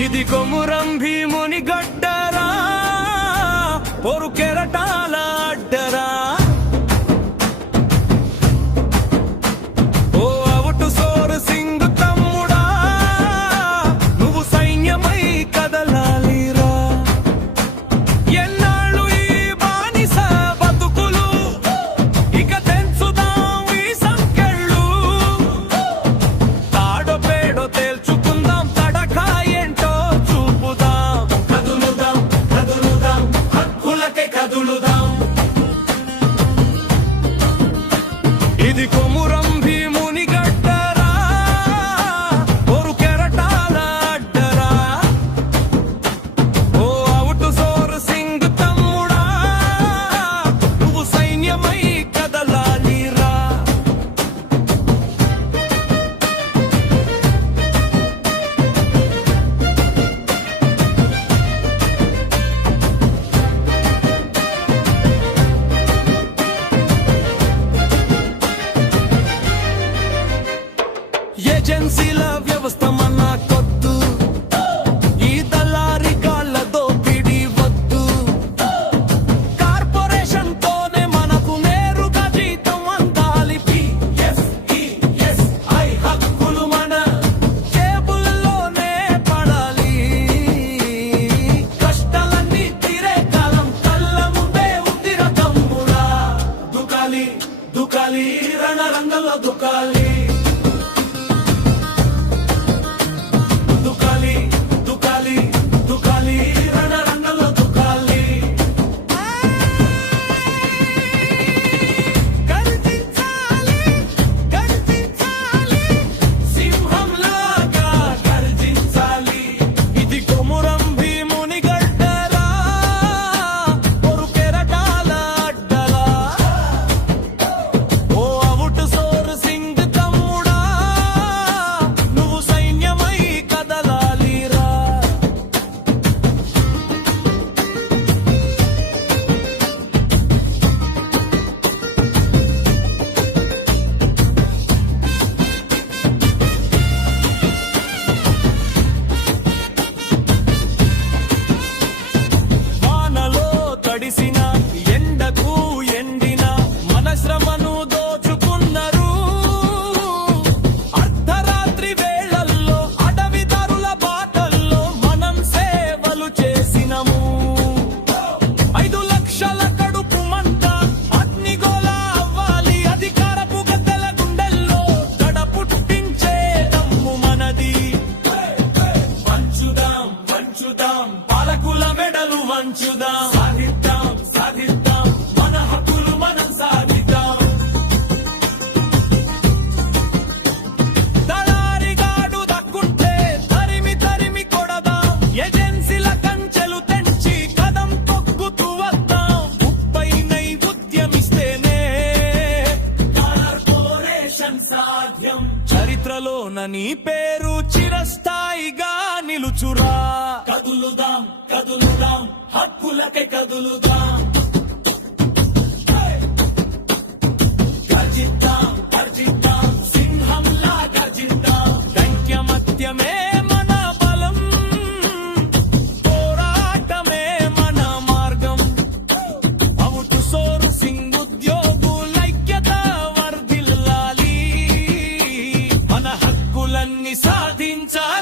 ఇది కొమురం భీముని గడ్డరా, పొరు కెరటాల అడ్డరా. ఓ out Shore Singh తమ్ముడా, నువ్వు సైన్యమై కదలాలిరా. ఎన్నాళ్ళు ఈ బానిస బతుకులు, ఇక తెంచుదాం ఈ సంకెళ్ళు. తాడో పేడో తేల్చుకుందాం, తడకా ఏంటో చూపుదాం. కదులుదాం కదులుదాం, హక్కులకే కదులుదాం. ఇది కొమురం భీముని గడ్డరా, పొరు కెరటాల అడ్డరా. ఓ అవుటు సోరు సింగ్ తమ్ముడా, నువ్వు సైన్యమై కదలాలిరా. ఏజెన్సీల వ్యవస్థ మన కొద్దు, ఈ దళారి గాళ్ళ దోపిడీ వద్దు. కార్పొరేషన్ తోనే మనకు నేరుగా జీతం అందాలి. PFESI హక్కులు మన టేబుల్లోనే పడాలి. కష్టాలన్నీ తీరే కాలం కళ్ళ ముందే ఉందిర తమ్ముడా. దుకాలి దుకాలి రణరంగంలో దుకాలి. దుకాలి దుకాలి దుకాలి రణరంగంలో దుకాలి. గర్జించాలి గర్జించాలి, సింహంలాగా గర్జించాలి. ఇది కొమురం భీముని గడ్డరా, పొరు కెరటాల అడ్డరా. ఓ అవుటు సోరు సింగ్ తమ్ముడా, నువ్వు సైన్యమై కదలాలిరా. వానలో తడిసిన ఎండకు ఎండిన మన శ్రమను దోచుకున్నారు. అర్ధరాత్రి వేళల్లో అడవి దారుల బాటల్లో మనం సేవలు చేసినము. 5 లక్షల కడుపు మంట అగ్నిగోళ అవ్వాలి. అధికారపు గద్దెల గుండెల్లో గడ పుట్టించే దమ్ము మనది. వంచుదాం వంచుదాం, పాలకుల మెడలు వంచుదాం. సాధిద్దాం సాధిద్దాం, మన హక్కులు మనం సాధిద్దాం. దళారిగాడు దక్కుంటే తరిమి తరిమి కొడదాం. ఏజెన్సీల కంచెలు తెంచి కదం తొక్కుతూ వద్దాం. ముప్పైనై ఉద్యమిస్తేనే కార్పొరేషన్ సాధ్యం. చరిత్రలోన నీ పేరు చిరస్థాయిగా నిలుచురా. కదులుదాం కదులుదాం, హక్కులకే కదులుదాం. గర్జిద్దాం గర్జిద్దాం, సింహంలా గర్జిద్దాం. ఐక్యమత్యమే మన బలం, పోరాటమే మన మార్గం. అవుటు సోరు సింగ్ ఉద్యోగులైక్యత వర్ధిల్లాలి. మన హక్కులన్నీ సాధించాలి.